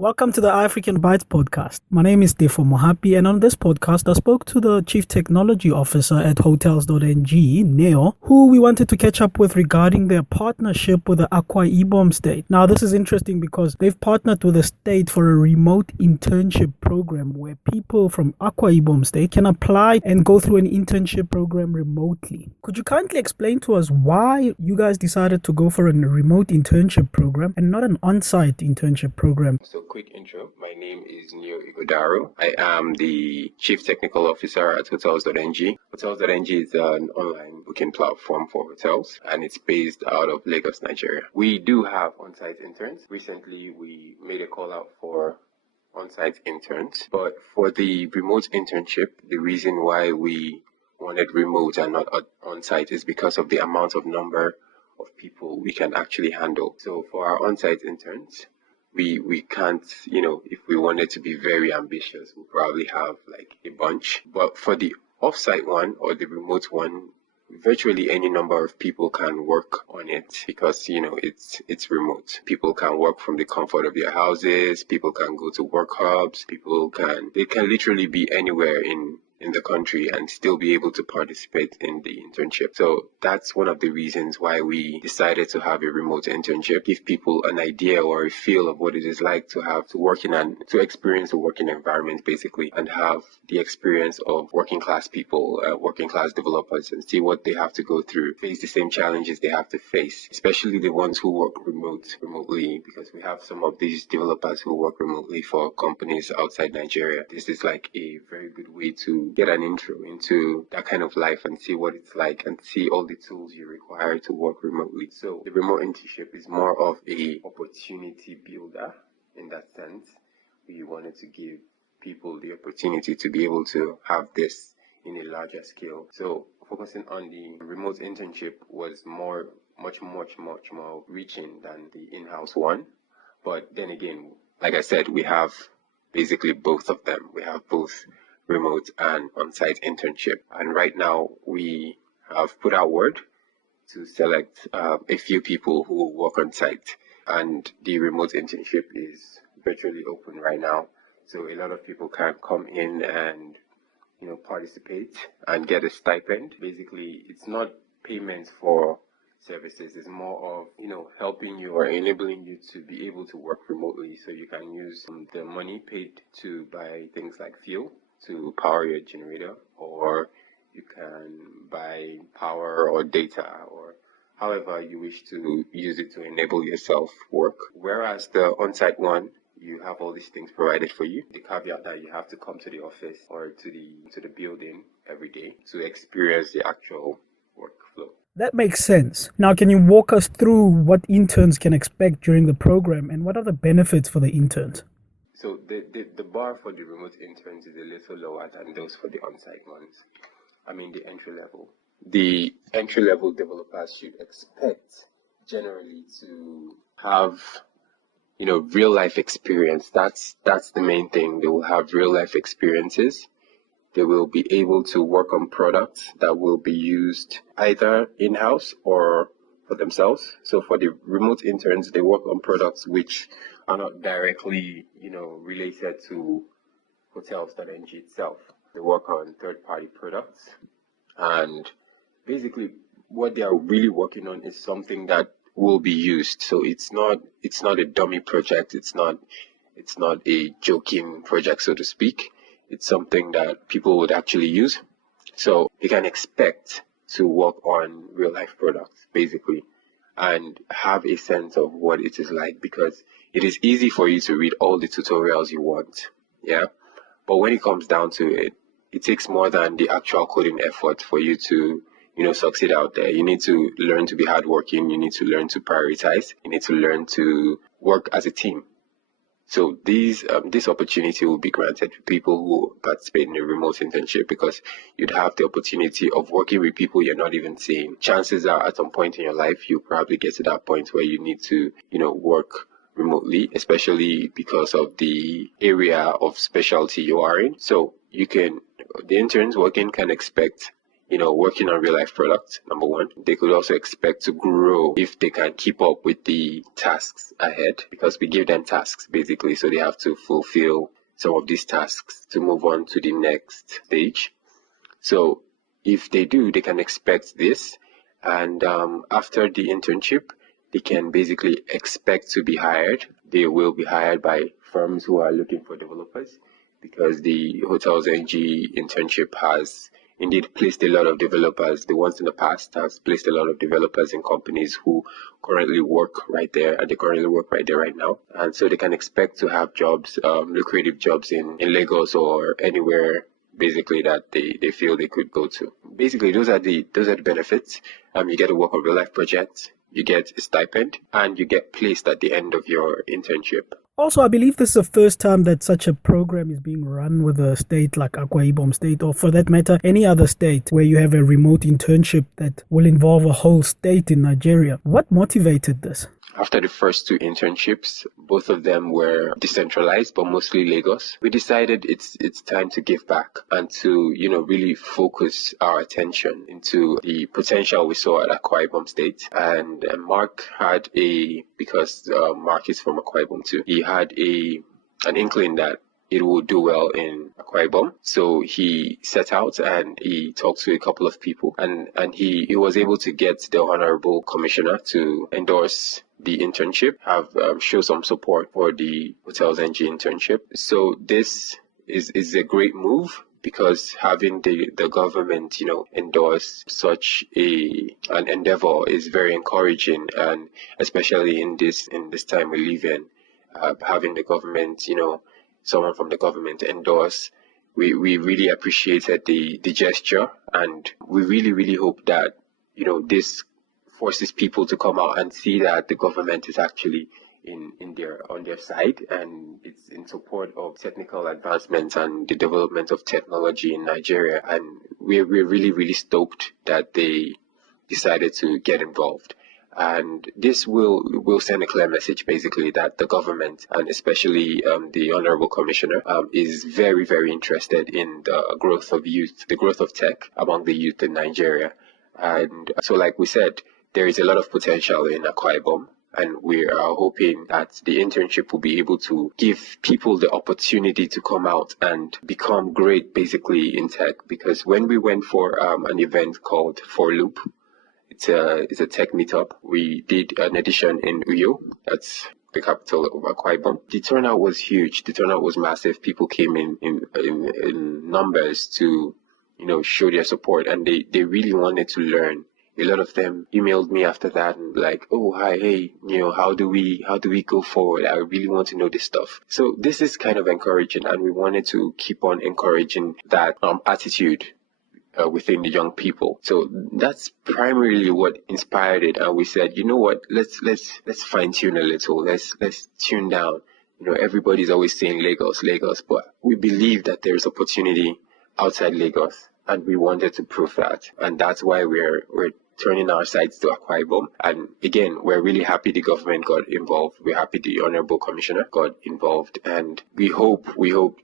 Welcome to the African Bytes podcast. My name is Defo Mohapi, and on this podcast, I spoke to the Chief Technology Officer at Hotels.ng, Neo, who we wanted to catch up with regarding their partnership with the Akwa Ibom State. Now, this is interesting because they've partnered with the state for a remote internship program where people from Akwa Ibom State can apply and go through an internship program remotely. Could you kindly explain to us why you guys decided to go for a remote internship program and not an on-site internship program? So, quick intro. My name is Neo Ighodaro. I am the Chief Technical Officer at Hotels.ng. Hotels.ng is an online booking platform for hotels, and it's based out of Lagos, Nigeria. We do have on-site interns. Recently, we made a call out for on-site interns, but for the remote internship, the reason why we wanted remote and not on-site is because of the amount of number of people we can actually handle. So for our on-site interns, we can't, if we wanted to be very ambitious, we'll probably have like a bunch. But for the off-site one or the remote one, virtually any number of people can work on it because, it's remote. People can work from the comfort of their houses. People can go to work hubs. They can literally be anywhere in the country and still be able to participate in the internship. So that's one of the reasons why we decided to have a remote internship, give people an idea or a feel of what it is like to experience a working environment basically, and have the experience of working class people, working class developers, and see what they have to go through, face the same challenges they have to face, especially the ones who work remotely, because we have some of these developers who work remotely for companies outside Nigeria. This is like a very good way to get an intro into that kind of life and see what it's like and see all the tools you require to work remotely. So the remote internship is more of a opportunity builder in that sense. We wanted to give people the opportunity to be able to have this in a larger scale. So focusing on the remote internship was much more reaching than the in-house one. But then again, like I said, we have basically both of them. We have both remote and on-site internship. And right now we have put out word to select a few people who will work on site. And the remote internship is virtually open right now. So a lot of people can come in and, participate and get a stipend. Basically, it's not payment for services. It's more of, helping you or enabling you to be able to work remotely. So you can use the money paid to buy things like fuel to power your generator, or you can buy power or data, or however you wish to use it to enable yourself work. Whereas the on-site one, you have all these things provided for you. The caveat that you have to come to the office or to the building every day to experience the actual workflow. That makes sense. Now, can you walk us through what interns can expect during the program and what are the benefits for the interns? So the bar for the remote interns is a little lower than those for the on-site ones. I mean, the entry level. The entry-level developers should expect generally to have, real-life experience. That's the main thing. They will have real-life experiences. They will be able to work on products that will be used either in-house or for themselves. So for the remote interns, they work on products which are not directly, related to Hotels.ng itself. They work on third-party products, and basically what they are really working on is something that will be used. So it's not a dummy project. It's not a joking project, so to speak. It's something that people would actually use. So you can expect to work on real-life products, basically, and have a sense of what it is like, because it is easy for you to read all the tutorials you want, yeah? But when it comes down to it, it takes more than the actual coding effort for you to, succeed out there. You need to learn to be hardworking. You need to learn to prioritize. You need to learn to work as a team. So this opportunity will be granted to people who participate in a remote internship, because you'd have the opportunity of working with people you're not even seeing. Chances are at some point in your life, you'll probably get to that point where you need to, work remotely, especially because of the area of specialty you are in. So the interns working can expect, working on real life products, number one. They could also expect to grow if they can keep up with the tasks ahead, because we give them tasks basically, so they have to fulfill some of these tasks to move on to the next stage. So if they do, they can expect this. And after the internship, they can basically expect to be hired. They will be hired by firms who are looking for developers, because the Hotels.ng internship has indeed placed a lot of developers. The ones in the past has placed a lot of developers in companies who currently work right there, and they currently work right there right now. And so they can expect to have jobs, lucrative jobs in Lagos or anywhere basically that they feel they could go to. Basically, those are the benefits. You get to work on real life projects, you get a stipend, and you get placed at the end of your internship. Also, I believe this is the first time that such a program is being run with a state like Akwa Ibom State, or for that matter, any other state where you have a remote internship that will involve a whole state in Nigeria. What motivated this? After the first two internships, both of them were decentralized, but mostly Lagos. We decided it's time to give back and to, really focus our attention into the potential we saw at Akwa Ibom State. And Mark had because Mark is from Akwa Ibom too, he had an inkling that it will do well in Akwa Ibom. So he set out and he talked to a couple of people, and he was able to get the Honorable Commissioner to endorse the internship, show some support for the Hotels.ng internship. So this is a great move, because having the government, endorse such an endeavor is very encouraging, and especially in this time we live in, having the government, someone from the government endorse, we really appreciated the gesture, and we really hope that this forces people to come out and see that the government is actually on their side, and it's in support of technical advancements and the development of technology in Nigeria. And we're really stoked that they decided to get involved. And this will send a clear message, basically, that the government, and especially the Honorable Commissioner, is very, very interested in the growth of youth, the growth of tech among the youth in Nigeria. And so, like we said, there is a lot of potential in Akwa Ibom, and we are hoping that the internship will be able to give people the opportunity to come out and become great, basically, in tech. Because when we went for an event called For Loop, it's a tech meetup. We did an edition in Uyo, that's the capital of Akwa Ibom. The turnout was huge. The turnout was massive. People came in numbers to, show their support, and they really wanted to learn. A lot of them emailed me after that and like, oh, hi, hey, how do we go forward? I really want to know this stuff. So this is kind of encouraging, and we wanted to keep on encouraging that attitude within the young people. So that's primarily what inspired it. And we said, you know what, let's fine tune a little. Let's tune down. Everybody's always saying Lagos, but we believe that there's opportunity outside Lagos, and we wanted to prove that. And that's why we're turning our sights to Akwa Ibom. And again, we're really happy the government got involved. We're happy the Honorable Commissioner got involved. And we hope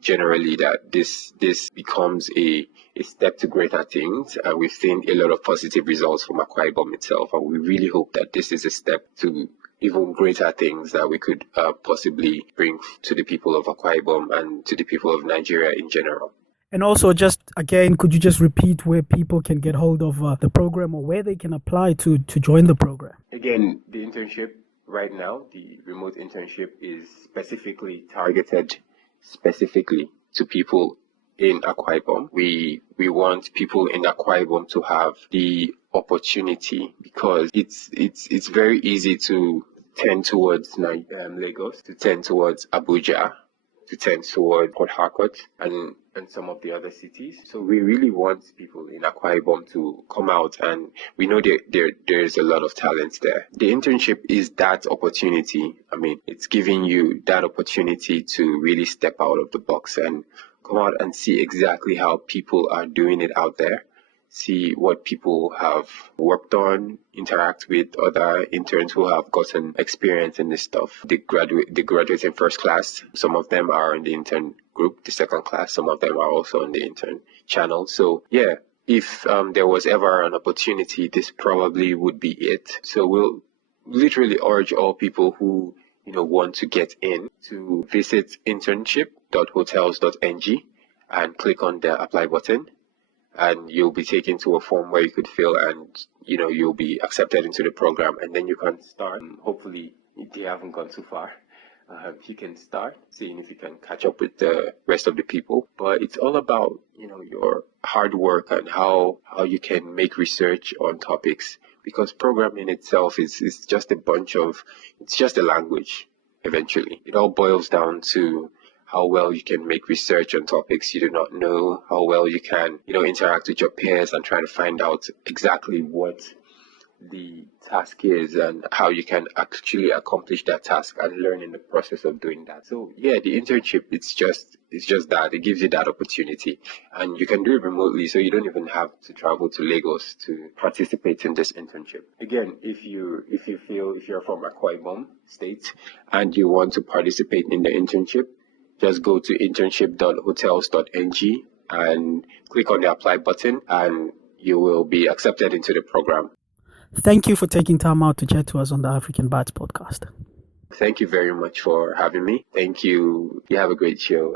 generally that this becomes a step to greater things. We've seen a lot of positive results from Akwa Ibom itself, and we really hope that this is a step to even greater things that we could possibly bring to the people of Akwa Ibom and to the people of Nigeria in general. And also, just again, could you just repeat where people can get hold of the program, or where they can apply to join the program? Again, the internship right now, the remote internship, is specifically targeted to people in Akwa Ibom. We want people in Akwa Ibom to have the opportunity, because it's very easy to tend towards Lagos, to tend towards Abuja, to tend towards Port Harcourt and some of the other cities. So we really want people in Akwa Ibom to come out, and we know there's a lot of talent there. The internship is that opportunity. I mean, it's giving you that opportunity to really step out of the box and come out and see exactly how people are doing it out there. See what people have worked on, interact with other interns who have gotten experience in this stuff. They graduate in first class. Some of them are in the intern group, the second class. Some of them are also on the intern channel. So yeah, if there was ever an opportunity, this probably would be it. So we'll literally urge all people who want to get in to visit internship.hotels.ng and click on the apply button, and you'll be taken to a form where you could fill, and you'll be accepted into the program, and then you can start. Hopefully they haven't gone too far. You can start seeing if you can catch up with the rest of the people. But it's all about your hard work and how you can make research on topics, because programming itself is just it's just a language. Eventually it all boils down to how well you can make research on topics you do not know, how well you can interact with your peers and try to find out exactly what the task is and how you can actually accomplish that task and learn in the process of doing that. So yeah, the internship, it's just that it gives you that opportunity, and you can do it remotely, so you don't even have to travel to Lagos to participate in this internship. Again, if you're from Akwa Ibom State and you want to participate in the internship, just go to internship.hotels.ng and click on the apply button, and you will be accepted into the program. Thank you for taking time out to chat to us on the African Bites podcast. Thank you very much for having me. Thank you. You have a great show.